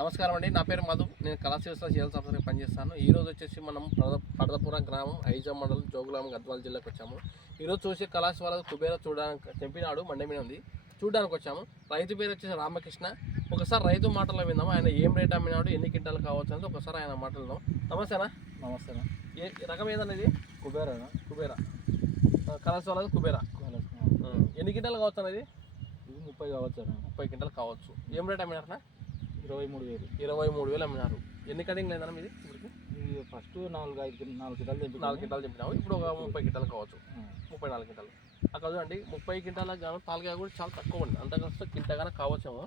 నమస్కారం అండి. నా పేరు మధు. నేను కళాశాలలో సేల్స్ ఆఫీసర్గా పనిచేస్తాను. ఈరోజు వచ్చేసి మనం పడదపుర గ్రామం, ఐజా మండలం, జోగులాం, గద్వాల జిల్లాకు వచ్చాము. ఈరోజు చూసి కళాశాల కుబేర చూడడానికి తెంపినాడు మండే మీద ఉంది, చూడడానికి వచ్చాము. రైతు పేరు వచ్చేసి రామకృష్ణ. ఒకసారి రైతు మాటల్లో విందాము. ఆయన ఏం రేట్ అమ్మినాడు, ఎన్ని క్వింటాలు కావచ్చు అనేది ఒకసారి ఆయన మాటలు. నమస్తేనా? నమస్తేనా. ఏ రకం ఏదన్నది? కుబేరా. కుబేరా కళాశాల కుబేరా. ఎన్ని క్వింటాలు కావచ్చు అనేది? ఇది 30 కావచ్చు. 30 క్వింటాలు కావచ్చు. ఏం రేట్ అమ్మినారనా? 23,000. 23,000 అమ్మినారు. ఎన్ని కటింగ్ లేదన్నా మీది? ఇప్పటికి ఇది ఫస్ట్ 4 క్వింటాలు తెంపి 4 క్వింటాలు తెంపినాము. ఇప్పుడు ఒక 30 క్వింటాలు కావచ్చు. 34 క్వింటాలు అక్కడ చూడండి. 30 క్వింటాలకు గాను తాలుగా కూడా చాలా తక్కువ ఉంది. అంత కలిసి కింటగానే కావచ్చేమో,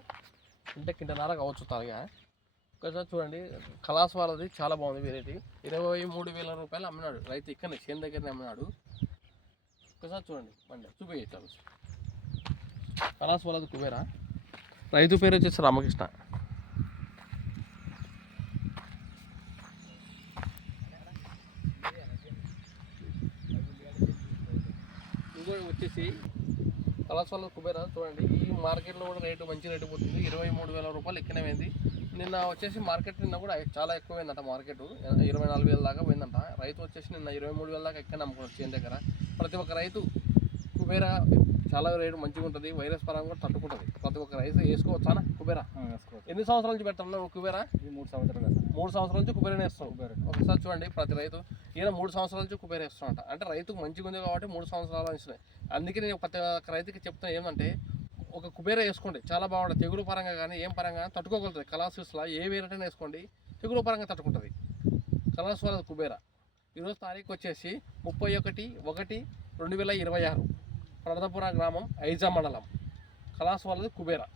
కింటన్నర కావచ్చు తాలుగా. ఒకసారి చూడండి, కలాస్ వాళ్ళది చాలా బాగుంది వెరైటీ. 23,000 రూపాయలు అమ్మినాడు రైతు. ఇక్కడనే చేను దగ్గరనే అమ్మినాడు. ఒకసారి చూడండి, బండి చూపించాను. కలాస్ వాళ్ళది కుబేరా. రైతు పేరు వచ్చేసి రామకృష్ణ. ఇంకో వచ్చేసి కలాస్ వాళ్ళ కుబేరా చూడండి. ఈ మార్కెట్లో కూడా రేటు మంచి రేటు పోతుంది. 23,000 రూపాయలు ఎక్కినమైంది. నిన్న వచ్చేసి మార్కెట్ నిన్న కూడా చాలా ఎక్కువైందంట. మార్కెట్ 24,000 దాకా పోయిందంట. రైతు వచ్చేసి నిన్న 23,000 దాకా ఎక్కడ అమ్ముకున్నాడు చేను దగ్గర. ప్రతి ఒక్క రైతు కుబేరా చాలా రేటు మంచిగా ఉంటుంది. వైరస్ పరంగా కూడా తట్టుకుంటుంది. ప్రతి ఒక్క రైతు వేసుకోవచ్చా కుబేరా? ఎన్ని సంవత్సరాల నుంచి పెడతాం కుబేరా? ఇది 3 సంవత్సరాలు. 3 సంవత్సరాల నుంచి కుబేరా వేస్తాం. ఒకసారి చూడండి, ప్రతి రైతు ఈయన 3 సంవత్సరాల నుంచి కుబేరా వేస్తామంట. అంటే రైతుకు మంచిగా ఉంది కాబట్టి 3 సంవత్సరాలు వచ్చినాయి. అందుకే నేను ప్రతి ఒక్క రైతుకి చెప్తాను ఏమంటే, ఒక కుబేరా వేసుకోండి, చాలా బాగుంటుంది. తెగులు పరంగా కానీ ఏం పరంగా తట్టుకోగలుగుతుంది. కళాశీస్లో ఏ వేరైనా వేసుకోండి, తెగులు పరంగా తట్టుకుంటుంది. కళాస్ వాళ్ళది కుబేరా. ఈరోజు తారీఖు వచ్చేసి 31/1/2026. పడదపుర గ్రామం, ఐజా మండలం. కళాస్ వాళ్ళది కుబేరా.